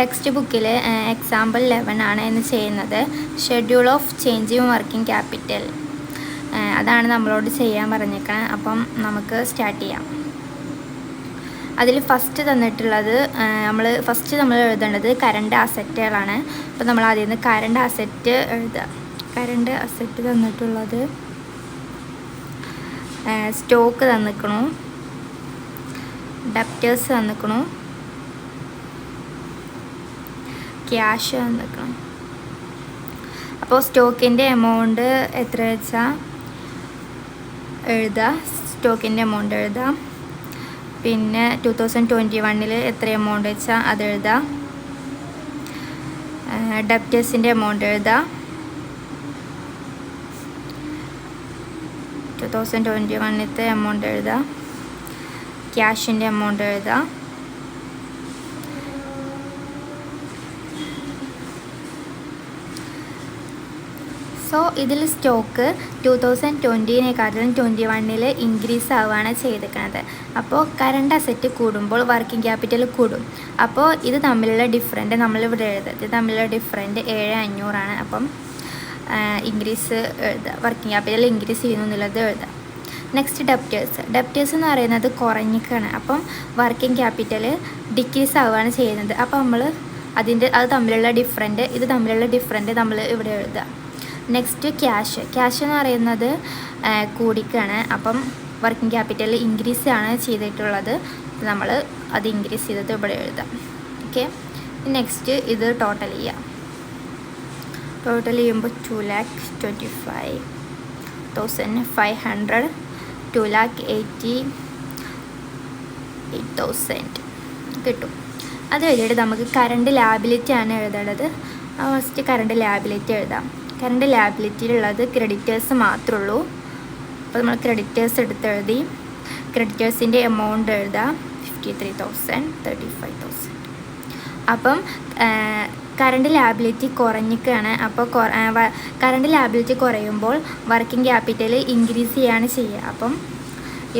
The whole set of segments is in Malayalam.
ടെക്സ്റ്റ് ബുക്കിൽ എക്സാമ്പിൾ 11 ആണ് ഇന്ന് ചെയ്യുന്നത്. Schedule of changing working capital അതാണ് നമ്മളോട് ചെയ്യാൻ പറഞ്ഞേക്കണത്. അപ്പം നമുക്ക് സ്റ്റാർട്ട് ചെയ്യാം. അതിൽ ഫസ്റ്റ് തന്നിട്ടുള്ളത് നമ്മൾ എഴുതേണ്ടത് കറണ്ട് അസറ്റുകളാണ്. അപ്പോൾ നമ്മൾ ആദ്യം നിന്ന് കറണ്ട് അസറ്റ് എഴുതുക. കറണ്ട് അസറ്റ് തന്നിട്ടുള്ളത് സ്റ്റോക്ക് തന്നിക്കണു, ഡെപ്റ്റേഴ്സ് തന്നിക്കണു, ക്യാഷ് തന്നിക്കണം. അപ്പോൾ സ്റ്റോക്കിൻ്റെ എമൗണ്ട് എത്ര വെച്ചാൽ എഴുതുക, സ്റ്റോക്കിൻ്റെ എമൗണ്ട് എഴുതാം. പിന്നെ 2021 എത്ര എമൗണ്ട് വെച്ചാൽ അത് എഴുതാം. ഡെപ്റ്റേഴ്സിൻ്റെ എമൗണ്ട് എഴുതാം. 2021 എമൗണ്ട് എഴുതാം. ക്യാഷിൻ്റെ എമൗണ്ട് എഴുതാം. സോ ഇതിൽ സ്റ്റോക്ക് 2020-നെക്കാട്ടിലും 2021 ഇൻക്രീസ് ആവുകയാണ് ചെയ്തിരിക്കുന്നത്. അപ്പോൾ കറണ്ട് അസറ്റ് കൂടുമ്പോൾ വർക്കിംഗ് ക്യാപിറ്റൽ കൂടും. അപ്പോൾ ഇത് തമ്മിലുള്ള ഡിഫറൻറ്റ് നമ്മളിവിടെ എഴുതുക. ഇത് തമ്മിലുള്ള ഡിഫറൻറ്റ് 7500 അപ്പം ഇൻക്രീസ് എഴുതുക, വർക്കിംഗ് ക്യാപിറ്റൽ ഇൻക്രീസ് ചെയ്യുന്നു എന്നുള്ളത് എഴുതുക. നെക്സ്റ്റ് ഡെപ്റ്റേഴ്സ് എന്ന് പറയുന്നത് കുറഞ്ഞിക്കാണ്. അപ്പം വർക്കിംഗ് ക്യാപിറ്റൽ ഡിക്രീസ് ആവുകയാണ് ചെയ്യുന്നത്. അപ്പോൾ നമ്മൾ അത് തമ്മിലുള്ള ഡിഫറൻറ്റ്, ഇത് തമ്മിലുള്ള ഡിഫറൻറ്റ് നമ്മൾ ഇവിടെ എഴുതുക. നെക്സ്റ്റ് ക്യാഷ് എന്ന് പറയുന്നത് കൂടിക്കാണ്. അപ്പം വർക്കിംഗ് ക്യാപിറ്റൽ ഇൻക്രീസ് ആണ് ചെയ്തിട്ടുള്ളത്. നമ്മൾ അത് ഇൻക്രീസ് ചെയ്തത് ഇവിടെ എഴുതാം. ഓക്കെ, നെക്സ്റ്റ് ഇത് ടോട്ടൽ ചെയ്യാം. ടോട്ടൽ ചെയ്യുമ്പോൾ 2,25,500, 2,88,000 കിട്ടും. അത് എഴുതിയിട്ട് നമുക്ക് കറണ്ട് ലാബിലിറ്റി ആണ് എഴുതേണ്ടത്. ഫസ്റ്റ് കറണ്ട് ലാബിലിറ്റി എഴുതാം. കറണ്ട് ലാബിലിറ്റിയിലുള്ളത് ക്രെഡിറ്റേഴ്സ് മാത്രമേ ഉള്ളൂ. അപ്പോൾ നമ്മൾ ക്രെഡിറ്റേഴ്സ് എടുത്തെഴുതി. ക്രെഡിറ്റേഴ്സിൻ്റെ എമൗണ്ട് എഴുതാം 53,000, 35,000. അപ്പം കറണ്ട് ലാബിലിറ്റി കുറഞ്ഞിക്കാണ്. അപ്പോൾ കറണ്ട് ലാബിലിറ്റി കുറയുമ്പോൾ വർക്കിംഗ് ക്യാപിറ്റൽ ഇൻക്രീസ് ചെയ്യാണ് ചെയ്യുക. അപ്പം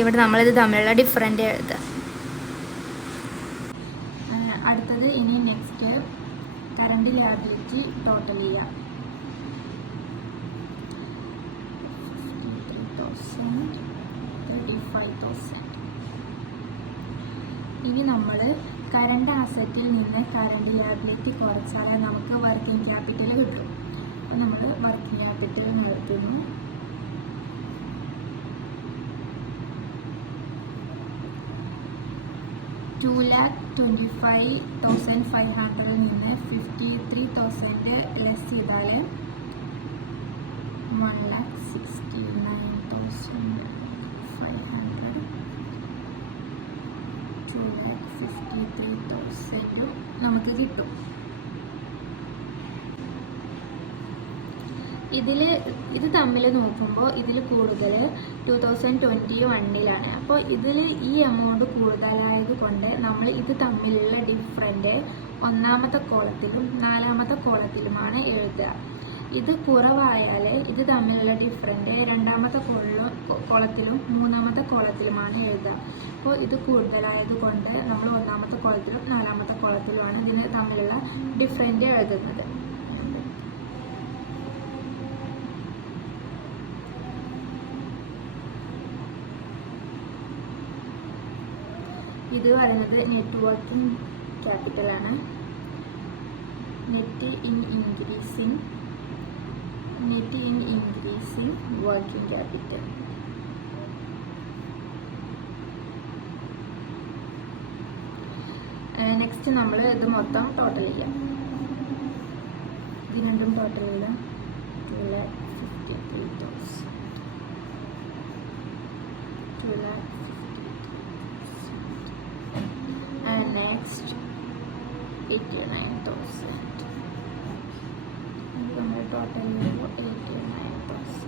ഇവിടെ നമ്മളിത് തമ്മിലുള്ള ഡിഫറൻറ്റ് എഴുതുക. അടുത്തത് ഇനി നെക്സ്റ്റ് കറണ്ട് ലാബിലിറ്റി ടോട്ടൽ ചെയ്യാം. 35,000. ഇനി നമ്മൾ കറണ്ട് അസറ്റിൽ നിന്ന് കറണ്ട് ലാബിലിറ്റി കുറച്ചാൽ നമുക്ക് വർക്കിംഗ് ക്യാപിറ്റൽ കിട്ടും. അപ്പോൾ നമ്മൾ വർക്കിംഗ് ക്യാപിറ്റൽ നടത്തുന്നു. $2,25,500 നിന്ന് 53,000 ലെസ് ചെയ്താൽ 1,69,500, 2,53,000 നമുക്ക് കിട്ടും. ഇത് തമ്മിൽ നോക്കുമ്പോൾ ഇതിൽ കൂടുതൽ 2021 അപ്പോൾ ഇതിൽ ഈ എമൗണ്ട് കൂടുതലായത് കൊണ്ട് നമ്മൾ ഇത് തമ്മിലുള്ള ഡിഫറൻറ്റ് ഒന്നാമത്തെ കോളത്തിലും നാലാമത്തെ കോളത്തിലുമാണ് എഴുതുക. ഇത് കുറവായാൽ ഇത് തമ്മിലുള്ള ഡിഫറൻറ്റ് രണ്ടാമത്തെ കോളത്തിലും മൂന്നാമത്തെ കോളത്തിലുമാണ് എഴുതുക. അപ്പോൾ ഇത് കൂടുതലായത് കൊണ്ട് നമ്മൾ ഒന്നാമത്തെ കോളത്തിലും നാലാമത്തെ കോളത്തിലുമാണ് ഇതിന് തമ്മിലുള്ള ഡിഫറൻറ്റ് എഴുതുന്നത്. ഇത് പറയുന്നത് നെറ്റ് വർക്കിംഗ് ക്യാപിറ്റലാണ്. Net in increasing working capital. Next നമ്മൾ ഇത് മൊത്തം ടോട്ടൽ ചെയ്യാം. ഇത് രണ്ടും ടോട്ടൽ ചെയ്യാം. 2,53,000, 2,53,000 and next 89,000. നമ്മൾ ടോട്ടൽ ചെയ്യുമ്പോൾ 89,000.